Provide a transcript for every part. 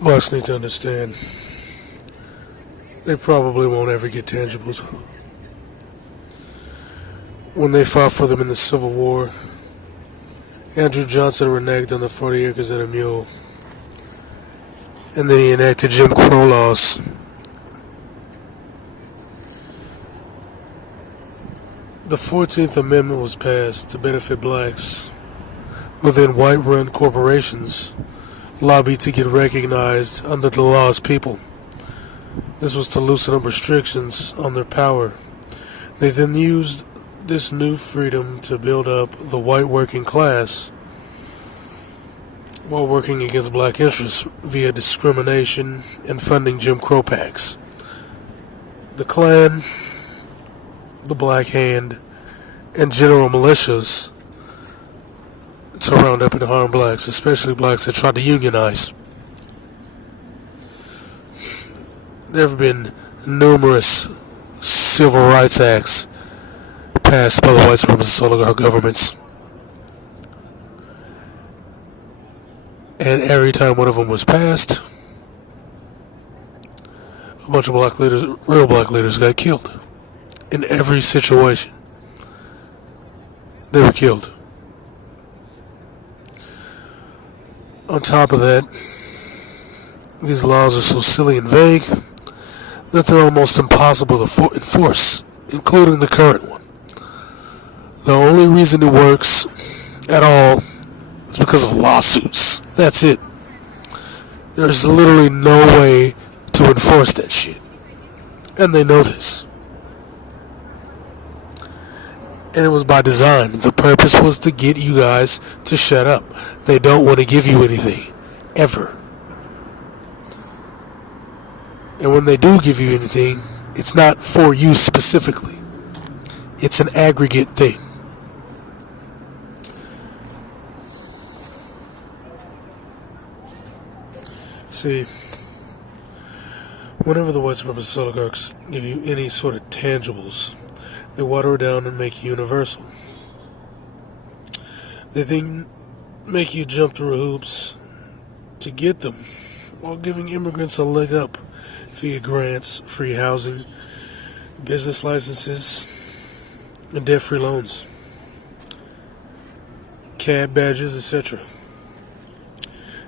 Blacks need to understand they probably won't ever get tangibles. When they fought for them in the Civil War, Andrew Johnson reneged on the 40 acres and a mule, and then he enacted Jim Crow laws. The 14th Amendment was passed to benefit blacks, but then white-run corporations lobbied to get recognized under the law as people. This was to loosen up restrictions on their power. They then used this new freedom to build up the white working class while working against black interests via discrimination and funding Jim Crow PACs. The Klan, the Black Hand, and general militias to round up and harm blacks, especially blacks that tried to unionize. There have been numerous civil rights acts passed by the white supremacist oligarch governments, and every time one of them was passed, a bunch of black leaders, real black leaders, got killed. In every situation, they were killed. On top of that, these laws are so silly and vague that they're almost impossible to enforce, including the current one. The only reason it works at all is because of lawsuits. That's it. There's literally no way to enforce that shit. And they know this. And it was by design. The purpose was to get you guys to shut up. They don't want to give you anything. Ever. And when they do give you anything, it's not for you specifically. It's an aggregate thing. See, whenever the white supremacist oligarchs give you any sort of tangibles, they water it down and make it universal. They then make you jump through hoops to get them, while giving immigrants a leg up via grants, free housing, business licenses, and debt-free loans, cab badges, etc.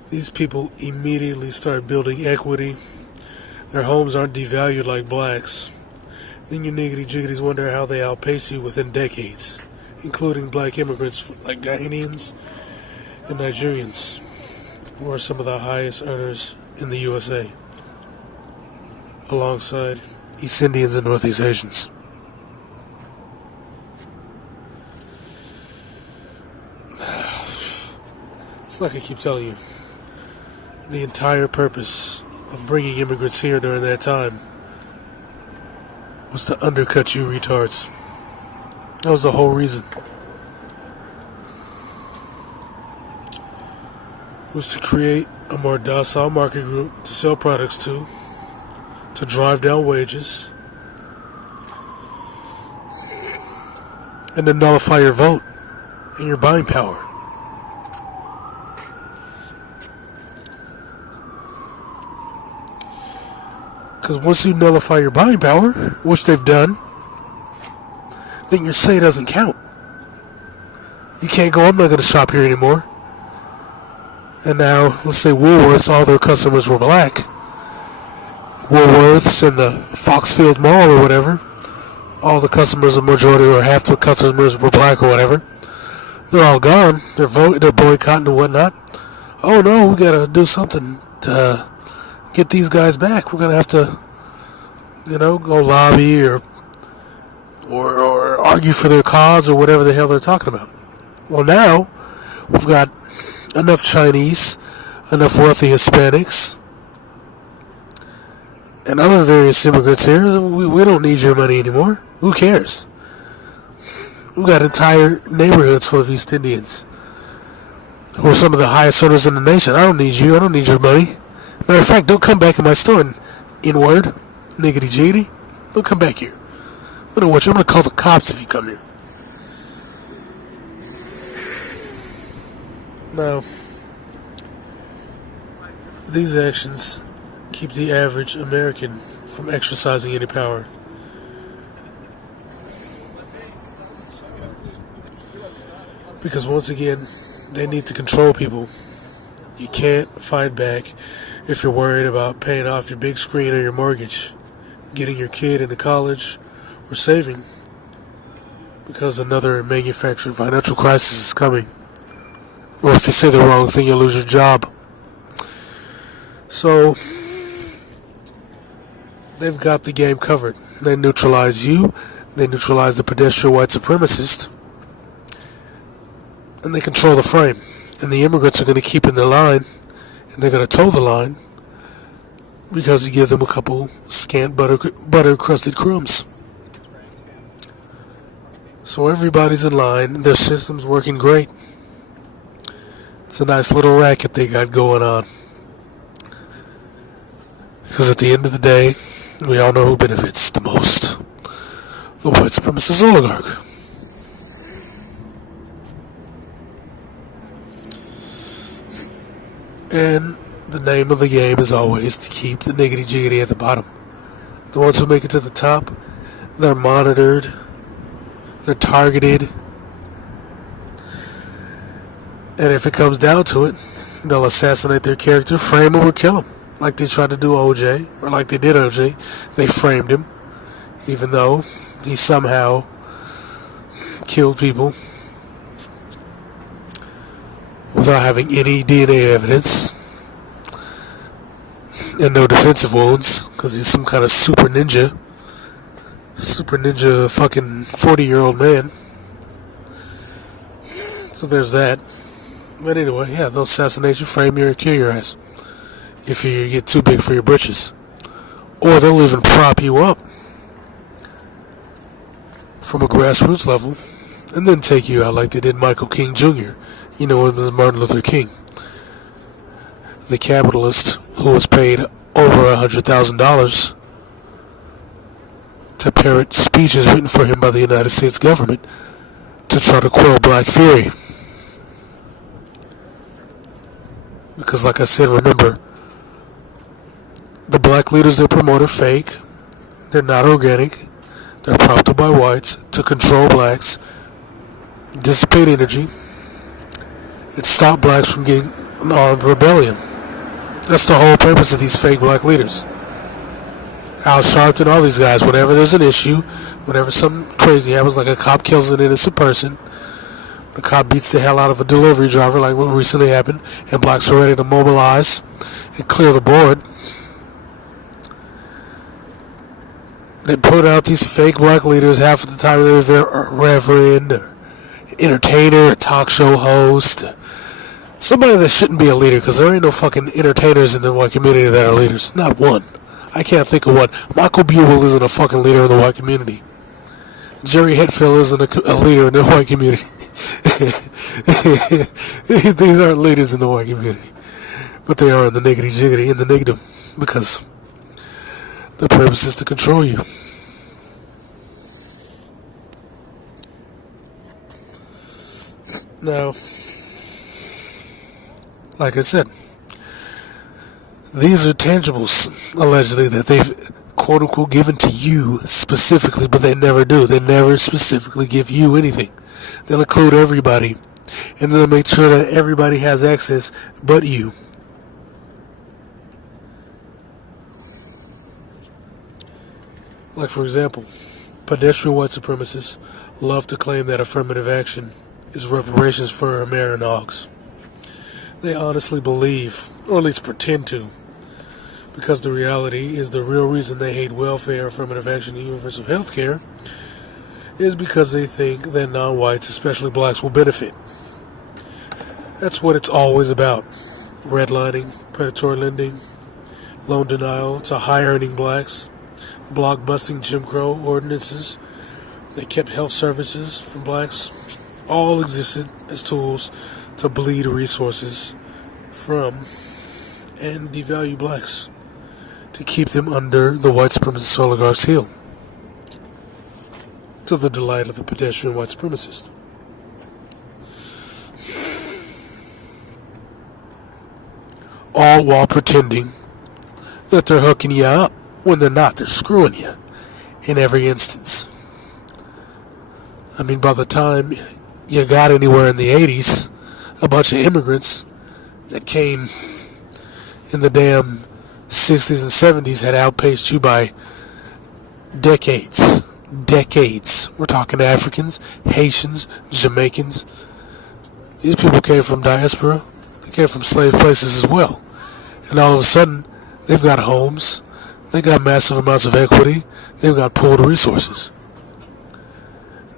These people immediately start building equity. Their homes aren't devalued like blacks. Then you niggity-jiggities wonder how they outpace you within decades, including black immigrants like Ghanaians and Nigerians, who are some of the highest earners in the USA, alongside East Indians and Northeast Asians. It's like I keep telling you, the entire purpose of bringing immigrants here during that time was to undercut you retards. That was the whole reason. It was to create a more docile market group to sell products to drive down wages, and to nullify your vote and your buying power. Because once you nullify your buying power, which they've done, then your say doesn't count. You can't go, I'm not going to shop here anymore. And now, let's say Woolworths, all their customers were black. Woolworths and the Foxfield Mall or whatever, all the customers, the majority or half the customers were black or whatever. They're all gone. They're boycotting and whatnot. Oh no, we got to do something to get these guys back. We're going to have to, go lobby or argue for their cause or whatever the hell they're talking about. Well, now we've got enough Chinese, enough wealthy Hispanics, and other various immigrants here. We don't need your money anymore. Who cares? We've got entire neighborhoods full of East Indians who are some of the highest earners in the nation. I don't need you. I don't need your money. Matter of fact, don't come back in my store and N-word, niggity-jiggity. Don't come back here. I don't want you. I'm going to call the cops if you come here. Now, These actions keep the average American from exercising any power. Because once again, they need to control people. You can't fight back if you're worried about paying off your big screen or your mortgage, getting your kid into college, or saving because another manufactured financial crisis is coming. Or if you say the wrong thing, you'll lose your job. So, they've got the game covered. They neutralize you, they neutralize the pedestrian white supremacist, and they control the frame. And the immigrants are going to keep in their line, and they're going to toe the line, because you give them a couple scant butter-crusted crumbs. So everybody's in line, their system's working great. It's a nice little racket they got going on. Because at the end of the day, we all know who benefits the most. The white supremacist oligarch. And the name of the game is always to keep the niggity-jiggity at the bottom. The ones who make it to the top, they're monitored, they're targeted, and if it comes down to it, they'll assassinate their character, frame him, or kill him. Like they tried to do OJ, or like they did OJ. They framed him, even though he somehow killed people without having any DNA evidence and no defensive wounds, because he's some kind of super ninja fucking 40-year-old man. So there's that. But anyway, yeah, they'll assassinate you, frame you, or kill your ass if you get too big for your britches. Or they'll even prop you up from a grassroots level and then take you out like they did Michael King Jr. You know, it was Martin Luther King, the capitalist who was paid over $100,000 to parrot speeches written for him by the United States government to try to quell black fury. Because like I said, remember, the black leaders they promote are fake, they're not organic, they're propped up by whites to control blacks, dissipate energy, and stop blacks from getting an armed rebellion. That's the whole purpose of these fake black leaders. Al Sharpton, all these guys, whenever there's an issue, whenever something crazy happens, like a cop kills an innocent person, the cop beats the hell out of a delivery driver, like what recently happened, and blacks are ready to mobilize and clear the board, they put out these fake black leaders. Half of the time they're a reverend, or entertainer, a talk show host, somebody that shouldn't be a leader, because there ain't no fucking entertainers in the white community that are leaders. Not one. I can't think of one. Michael Bublé isn't a fucking leader in the white community. Jerry Hetfield isn't a leader in the white community. These aren't leaders in the white community, but they are in the niggity jiggity and the nigdom, because the purpose is to control you. Now, like I said, these are tangibles, allegedly, that they've quote-unquote given to you specifically, but they never do. They never specifically give you anything. They'll include everybody, and they'll make sure that everybody has access but you. Like, for example, pedestrian white supremacists love to claim that affirmative action is reparations for American hogs. They honestly believe, or at least pretend to, because the reality is the real reason they hate welfare, affirmative action, and universal health care is because they think that non-whites, especially blacks, will benefit. That's what it's always about. Redlining, predatory lending, loan denial to high-earning blacks, block-busting Jim Crow ordinances that kept health services from blacks, all existed as tools to bleed resources from and devalue blacks, to keep them under the white supremacist oligarch's heel, to the delight of the pedestrian white supremacist. all while pretending that they're hooking you up when they're not. They're screwing you in every instance. I mean, by the time you got anywhere in the 80s, a bunch of immigrants that came in the damn 60s and 70s had outpaced you by decades. Decades. We're talking Africans, Haitians, Jamaicans. These people came from diaspora. They came from slave places as well. And all of a sudden, they've got homes. They got massive amounts of equity. They've got pooled resources.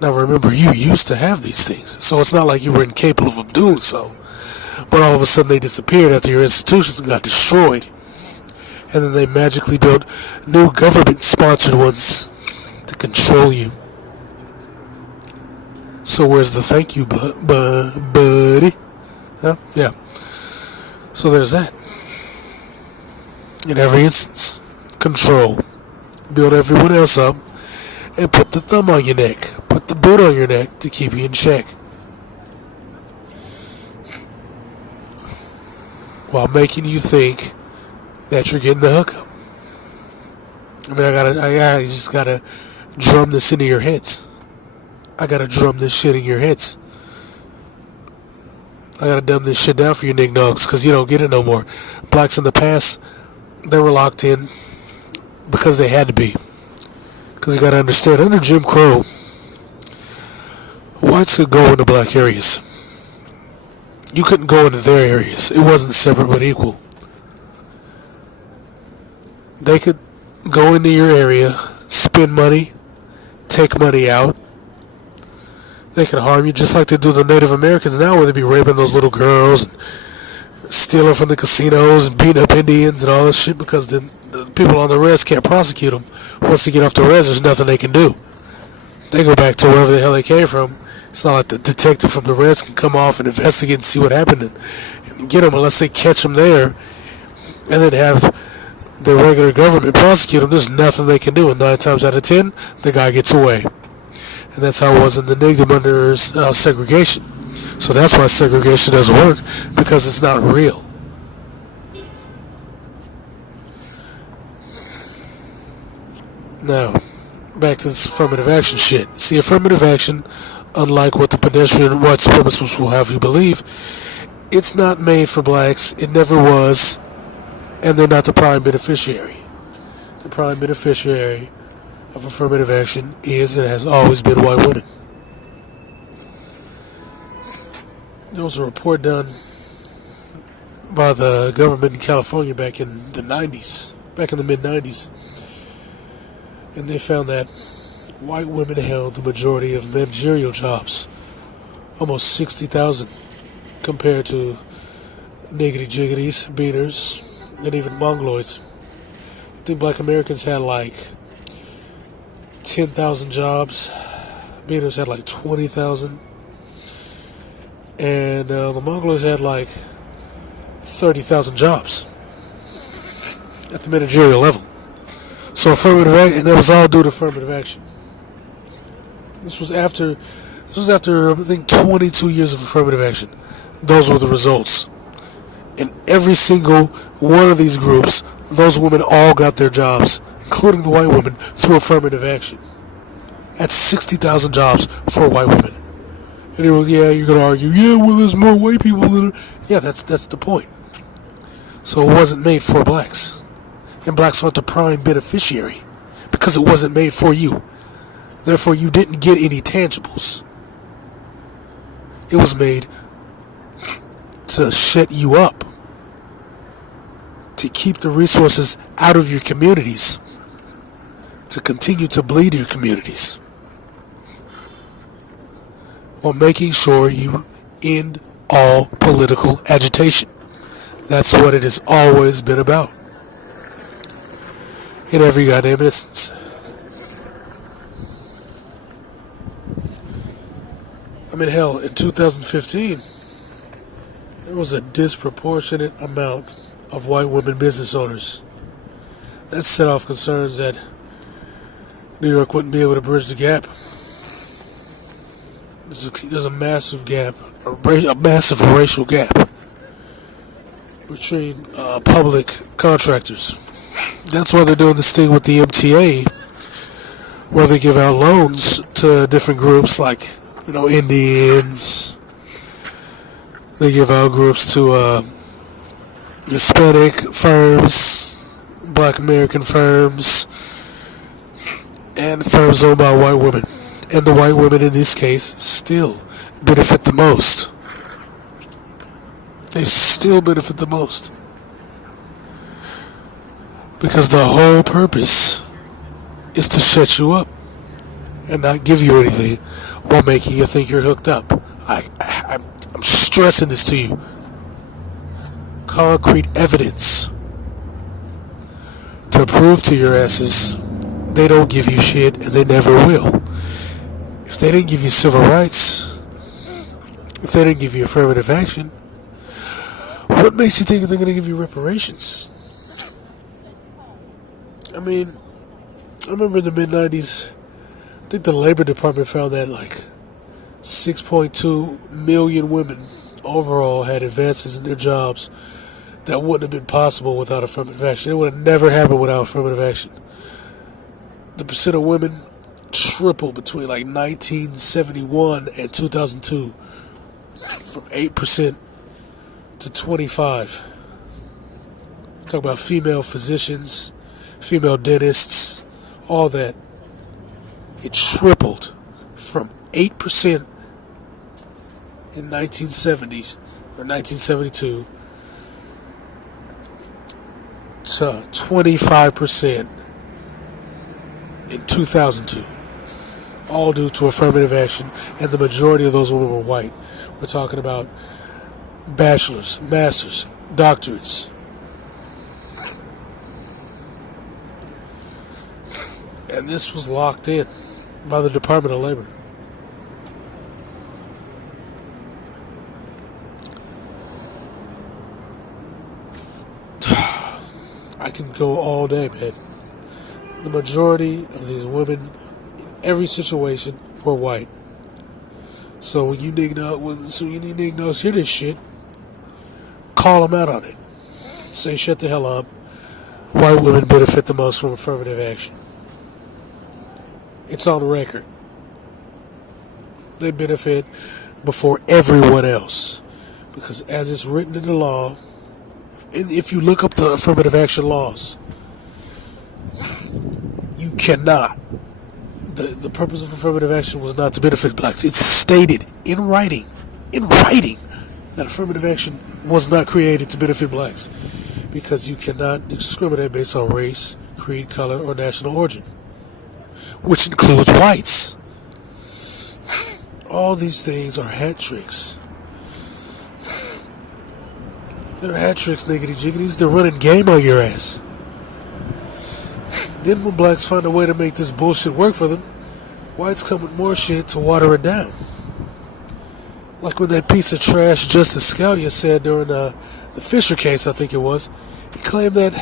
Now remember, you used to have these things, so it's not like you were incapable of doing so. But all of a sudden they disappeared after your institutions got destroyed. And then they magically built new government-sponsored ones to control you. So where's the thank you, buddy? Huh? Yeah. So there's that. In every instance, control. Build everyone else up and put the thumb on your neck. Put the boot on your neck to keep you in check. While making you think that you're getting the hookup. I mean, I just gotta drum this into your heads. I gotta drum this shit in your heads. I gotta dumb this shit down for you nignogs, because you don't get it no more. Blacks in the past, they were locked in because they had to be. Because you gotta understand, under Jim Crow, whites could go into black areas. You couldn't go into their areas. It wasn't separate but equal. They could go into your area, spend money, take money out. They could harm you just like they do the Native Americans now, where they be raping those little girls and stealing from the casinos and beating up Indians and all this shit, because the people on the res can't prosecute them. Once they get off the res, there's nothing they can do. They go back to wherever the hell they came from. It's not like the detective from the res can come off and investigate and see what happened and get them, unless they catch them there and then have the regular government prosecute them. There's nothing they can do, and 9 times out of 10, the guy gets away. And that's how it was in the Negro under segregation. So that's why segregation doesn't work, because it's not real. Now, back to this affirmative action shit. See, affirmative action, unlike what the pedestrian white supremacists will have you believe, it's not made for blacks. It never was. And they're not the prime beneficiary. The prime beneficiary of affirmative action is and has always been white women. There was a report done by the government in California back in the mid-90s, and they found that white women held the majority of managerial jobs, almost 60,000, compared to niggity-jiggities, beaners, and even mongoloids. I think black Americans had like 10,000 jobs. Beaners had like 20,000. And the mongoloids had like 30,000 jobs at the managerial level. So affirmative action, and that was all due to affirmative action. This was after I think 22 years of affirmative action. Those were the results. In every single one of these groups, those women all got their jobs, including the white women, through affirmative action. That's 60,000 jobs for white women. And you're going to argue, well, there's more white people than... Yeah, that's the point. So it wasn't made for blacks. And blacks aren't the prime beneficiary, because it wasn't made for you. Therefore, you didn't get any tangibles. It was made to shut you up, to keep the resources out of your communities, to continue to bleed your communities, while making sure you end all political agitation. That's what it has always been about, in every goddamn instance. I mean, hell, in 2015, there was a disproportionate amount of white women business owners. That set off concerns that New York wouldn't be able to bridge the gap. There's a massive gap, a massive racial gap between public contractors. That's why they're doing this thing with the MTA, where they give out loans to different groups like, Indians. They give out groups to Hispanic firms, Black American firms, and firms owned by white women. And the white women in this case still benefit the most. They still benefit the most. Because the whole purpose is to shut you up and not give you anything while making you think you're hooked up. I'm stressing this to you. Concrete evidence to prove to your asses they don't give you shit and they never will. If they didn't give you civil rights, if they didn't give you affirmative action, what makes you think they're going to give you reparations? I mean, I remember in the mid-90s, I think the Labor Department found that like 6.2 million women overall had advances in their jobs that wouldn't have been possible without affirmative action. It would have never happened without affirmative action. The percent of women tripled between like 1971 and 2002 from 8% to 25%. Talk about female physicians, female dentists, all that. It tripled from 8% in 1970s or 1972 to 25% in 2002. All due to affirmative action, and the majority of those women were white. We're talking about bachelors, masters, doctorates. And this was locked in by the Department of Labor. I can go all day, man. The majority of these women in every situation were white. So when you niggas hear this shit, call them out on it. Say shut the hell up. White women benefit the most from affirmative action. It's on record. They benefit before everyone else. Because as it's written in the law, and if you look up the affirmative action laws, you cannot. The purpose of affirmative action was not to benefit blacks. It's stated in writing, that affirmative action was not created to benefit blacks. Because you cannot discriminate based on race, creed, color, or national origin. Which includes whites. All these things are hat tricks. They're hat tricks, niggity jiggities. They're running game on your ass. Then when blacks find a way to make this bullshit work for them, whites come with more shit to water it down. Like when that piece of trash Justice Scalia said during the Fisher case, I think it was. He claimed that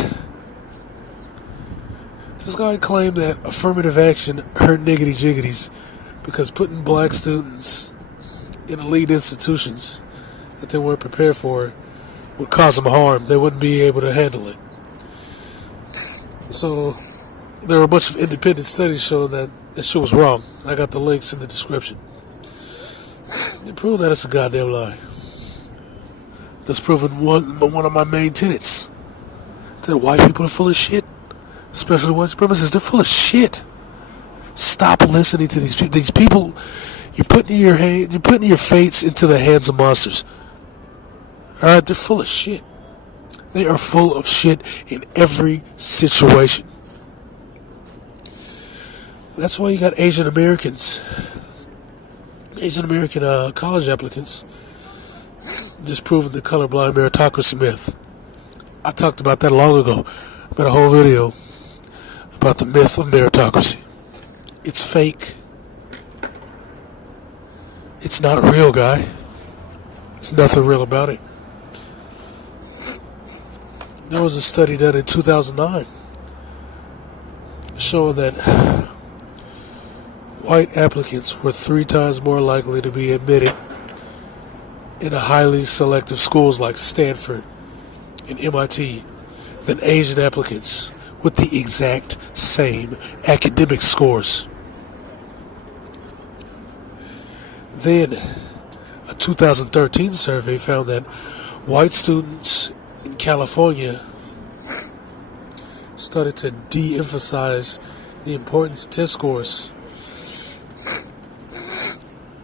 this guy claimed that affirmative action hurt niggity jiggities because putting black students in elite institutions that they weren't prepared for would cause them harm. They wouldn't be able to handle it. So there were a bunch of independent studies showing that shit was wrong. I got the links in the description. They prove that it's a goddamn lie. That's proven one of my main tenets. That white people are full of shit. Especially white supremacists. They're full of shit. Stop listening to these people. These people, you're putting your fates into the hands of monsters. Alright, they're full of shit. They are full of shit in every situation. That's why you got Asian American college applicants disproving the colorblind meritocracy myth. I talked about that long ago. I made a whole video about the myth of meritocracy. It's fake. It's not real, guy. There's nothing real about it. There was a study done in 2009 showing that white applicants were 3 times more likely to be admitted in a highly selective schools like Stanford and MIT than Asian applicants with the exact same academic scores. Then, a 2013 survey found that white students in California started to de-emphasize the importance of test scores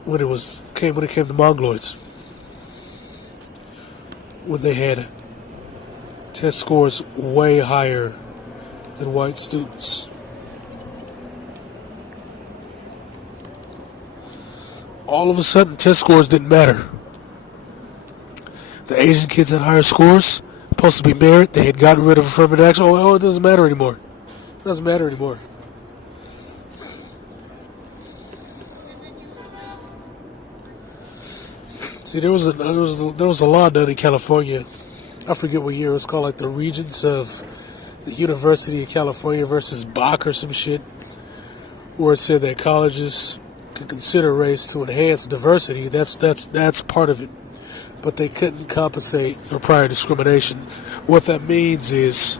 when it came to Mongoloids. When they had test scores way higher than white students. All of a sudden, test scores didn't matter. The Asian kids had higher scores, supposed to be merit. They had gotten rid of affirmative action. Oh, it doesn't matter anymore. It doesn't matter anymore. See, there was a law done in California. I forget what year. It was called like the Regents of the University of California versus Bach or some shit, where it said that colleges could consider race to enhance diversity. That's part of it, but they couldn't compensate for prior discrimination. What that means is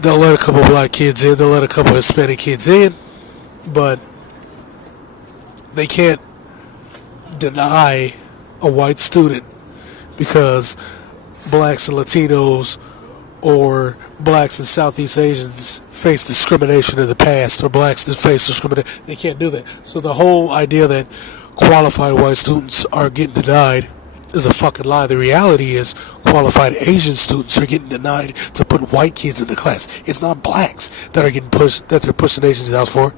they'll let a couple black kids in, they'll let a couple Hispanic kids in, but they can't deny a white student because blacks and Latinos or blacks and Southeast Asians face discrimination in the past, or blacks that face discrimination. They can't do that. So the whole idea that qualified white students are getting denied is a fucking lie. The reality is qualified Asian students are getting denied to put white kids in the class. It's not blacks that are getting pushed, that they're pushing Asians out for.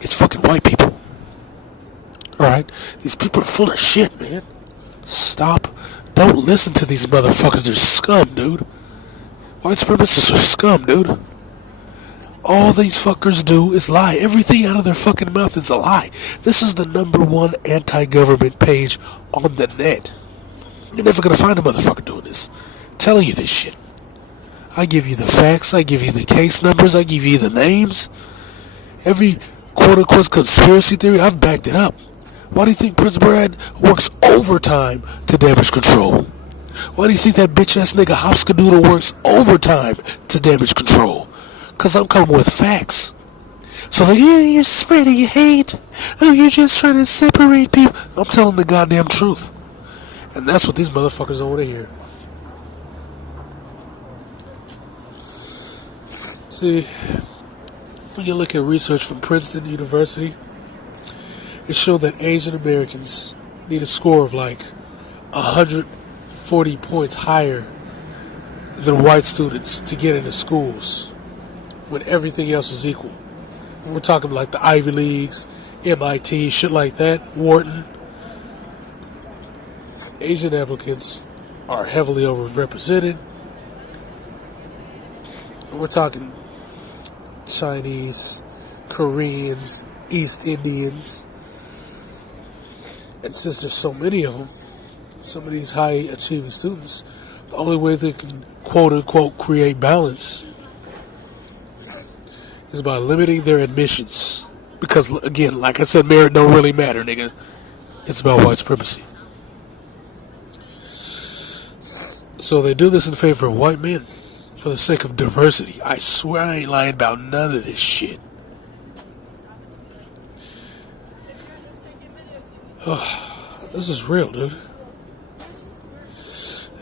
It's fucking white people. Alright? These people are full of shit, man. Stop. Don't listen to these motherfuckers. They're scum, dude. White supremacists are scum, dude. All these fuckers do is lie. Everything out of their fucking mouth is a lie. This is the #1 anti-government page on the net. You're never gonna find a motherfucker doing this, telling you this shit. I give you the facts. I give you the case numbers. I give you the names. Every quote-unquote conspiracy theory, I've backed it up. Why do you think Prince Brad works overtime to damage control? Why do you think that bitch-ass nigga Hopskadoodle works overtime to damage control? Because I'm coming with facts. So like, yeah, you're spreading hate. Oh, you're just trying to separate people. I'm telling the goddamn truth. And that's what these motherfuckers don't want to hear. See, when you look at research from Princeton University, it showed that Asian Americans need a score of like 140 points higher than white students to get into schools when everything else is equal. And we're talking like the Ivy Leagues, MIT, shit like that, Wharton. Asian applicants are heavily overrepresented. We're talking Chinese, Koreans, East Indians. And since there's so many of them, some of these high achieving students, the only way they can quote unquote create balance is by limiting their admissions. Because again, like I said, merit don't really matter, nigga. It's about white supremacy. So they do this in favor of white men for the sake of diversity. I swear I ain't lying about none of this shit. This is real, dude.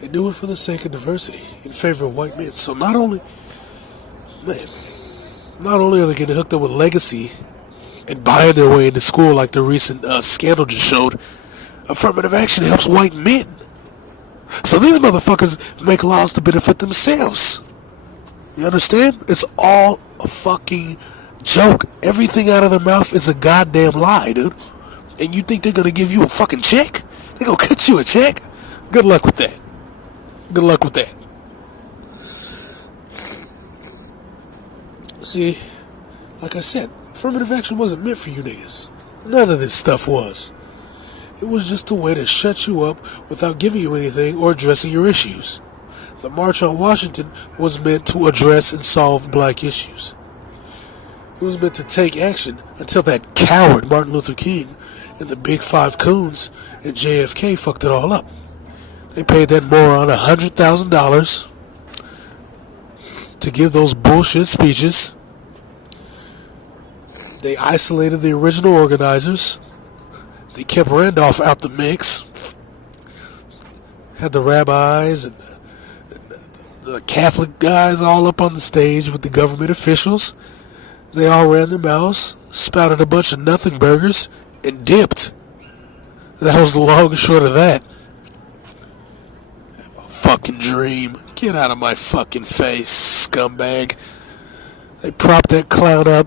They do it for the sake of diversity in favor of white men. So not only are they getting hooked up with legacy and buying their way into school like the recent scandal just showed, affirmative action helps white men. So these motherfuckers make laws to benefit themselves. You understand? It's all a fucking joke. Everything out of their mouth is a goddamn lie, dude. And you think they're gonna give you a fucking check? They gonna cut you a check? Good luck with that. Good luck with that. See, like I said, affirmative action wasn't meant for you niggas. None of this stuff was. It was just a way to shut you up without giving you anything or addressing your issues. The March on Washington was meant to address and solve black issues. It was meant to take action until that coward Martin Luther King and the Big Five coons and JFK fucked it all up. They paid that moron $100,000 to give those bullshit speeches. They isolated the original organizers. They kept Randolph out the mix. Had the rabbis and the Catholic guys all up on the stage with the government officials. They all ran their mouths, spouted a bunch of nothing burgers, and dipped. That was the long and short of that. Fucking dream. Get out of my fucking face, scumbag. They propped that clown up,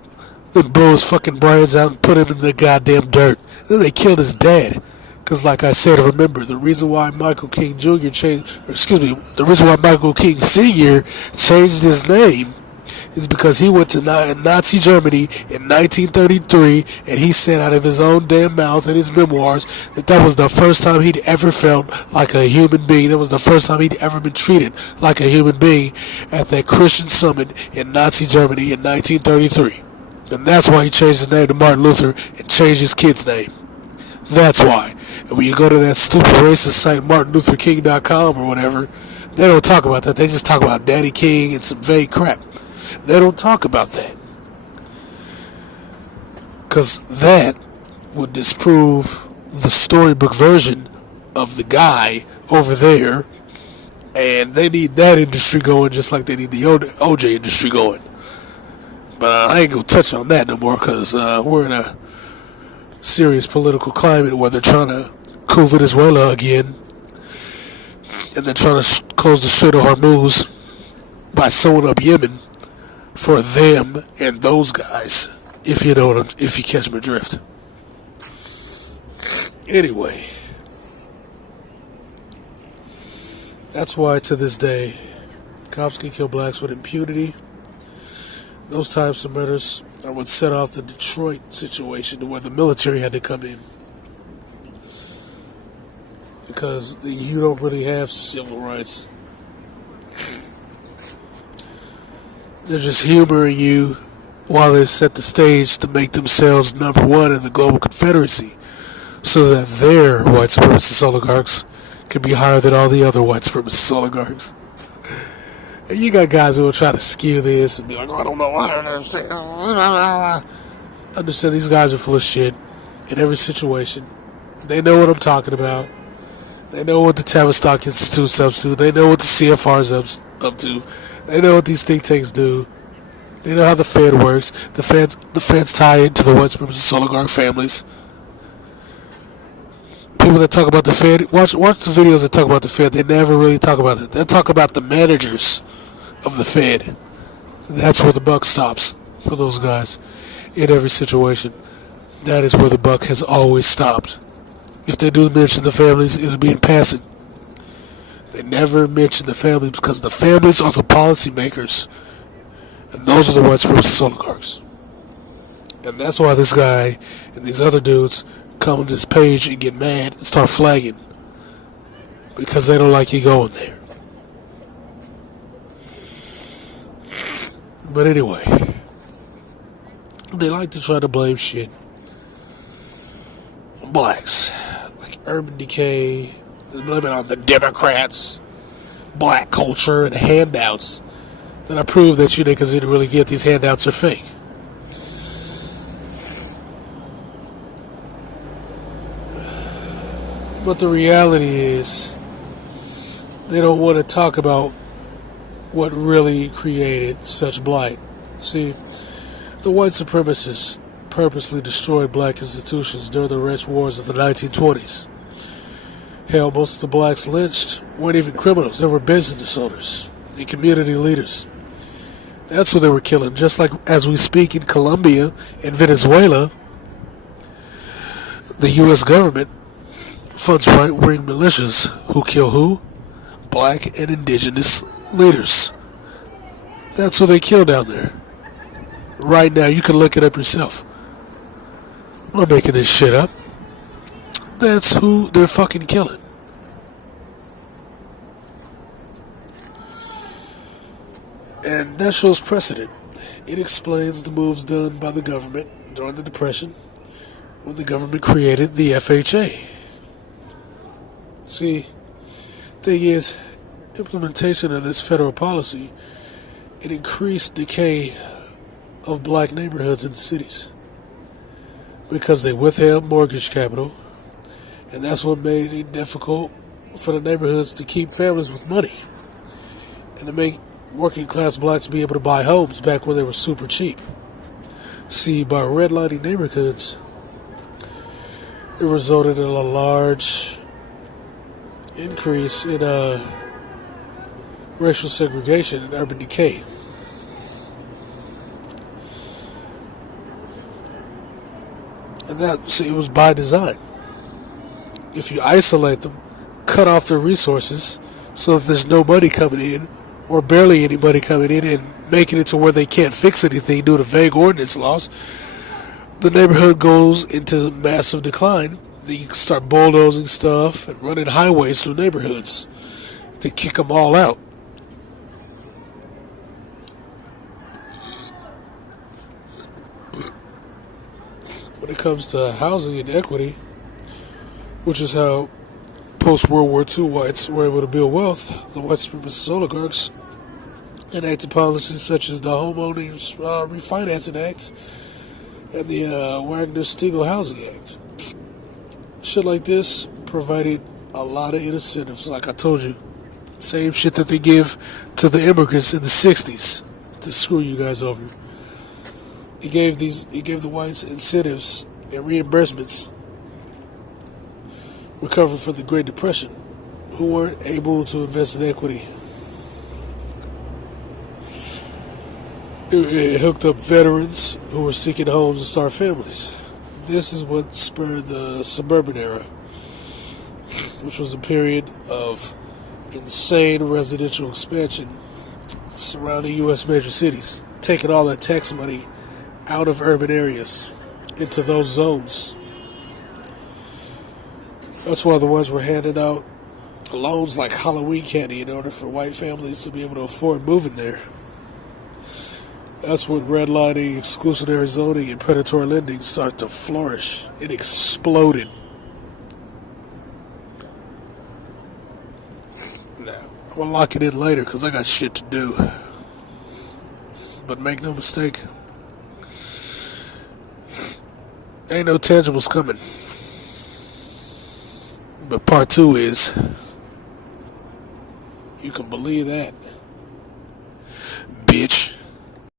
then blew his fucking brains out and put him in the goddamn dirt. Then they killed his dad. Because like I said, remember, the reason why Michael King Jr. the reason why Michael King Sr. changed his name is because he went to Nazi Germany in 1933, and he said out of his own damn mouth in his memoirs that was the first time he'd ever felt like a human being. That was the first time he'd ever been treated like a human being at that Christian summit in Nazi Germany in 1933. And that's why he changed his name to Martin Luther and changed his kid's name. That's why. And when you go to that stupid racist site, martinlutherking.com or whatever, they don't talk about that. They just talk about Daddy King and some vague crap. They don't talk about that. Because that would disprove the storybook version of the guy over there. And they need that industry going just like they need the OJ industry going. But I ain't going to touch on that no more because we're in a serious political climate where they're trying to coup Venezuela again. And they're trying to close the Strait of Hormuz by sewing up Yemen for them and those guys, if you catch my drift. Anyway, that's why to this day, cops can kill blacks with impunity. Those types of murders are what set off the Detroit situation to where the military had to come in. Because you don't really have civil rights. They're just humoring you while they set the stage to make themselves number one in the global confederacy so that their white supremacist oligarchs can be higher than all the other white supremacist oligarchs. And you got guys who will try to skew this and be like, I don't know, I don't understand. Understand these guys are full of shit in every situation. They know what I'm talking about. They know what the Tavistock Institute's up to. They know what the CFR's up to. They know what these think tanks do. They know how the Fed works. The Fed's tie into the white supremacist oligarch families. People that talk about the Fed, watch the videos that talk about the Fed. They never really talk about it. They talk about the managers of the Fed. That's where the buck stops for those guys in every situation. That is where the buck has always stopped. If they do mention the families, it'll be in passing. They never mention the families because the families are the policymakers. And those are the white supremacist oligarchs. And that's why this guy and these other dudes come on this page and get mad and start flagging. Because they don't like you going there. But anyway, they like to try to blame shit on blacks. Like urban decay. They blame it on the Democrats, black culture, and handouts. Then I prove that you niggas didn't really get these handouts are fake. But the reality is, they don't want to talk about what really created such blight. See, the white supremacists purposely destroyed black institutions during the race wars of the 1920s. Hell, most of the blacks lynched weren't even criminals. They were business owners and community leaders. That's who they were killing. Just like as we speak in Colombia and Venezuela, the U.S. government funds right-wing militias who kill who? Black and indigenous leaders. That's who they kill down there. Right now, you can look it up yourself. I'm not making this shit up. That's who they're fucking killing. And that shows precedent. It explains the moves done by the government during the Depression when the government created the FHA. See, Thing is, implementation of this federal policy, it increased decay of black neighborhoods in cities because they withheld mortgage capital, and that's what made it difficult for the neighborhoods to keep families with money and to make working class blacks be able to buy homes back when they were super cheap. See, by redlining neighborhoods, it resulted in a large increase in racial segregation and urban decay. And that, see, it was by design. If you isolate them, cut off their resources so that there's no money coming in, or barely any money coming in, and making it to where they can't fix anything due to vague ordinance laws, the neighborhood goes into massive decline. Then you can start bulldozing stuff and running highways through neighborhoods to kick them all out. When it comes to housing inequity, which is how post-World War II whites were able to build wealth, the white supremacist oligarchs enacted policies such as the Homeowners Refinancing Act and the Wagner-Steagall Housing Act. Shit like this provided a lot of incentives, like I told you. Same shit that they give to the immigrants in the 60s to screw you guys over. He gave the whites incentives and reimbursements recovering from the Great Depression, who weren't able to invest in equity. It hooked up veterans who were seeking homes and start families. This is what spurred the suburban era, which was a period of insane residential expansion surrounding U.S. major cities, taking all that tax money out of urban areas into those zones. That's why the ones were handing out loans like Halloween candy in order for white families to be able to afford moving there. That's when redlining, exclusionary zoning, and predatory lending started to flourish. It exploded. Now, I'm going to lock it in later because I got shit to do. But make no mistake, ain't no tangibles coming. But part 2 is, you can believe that, bitch.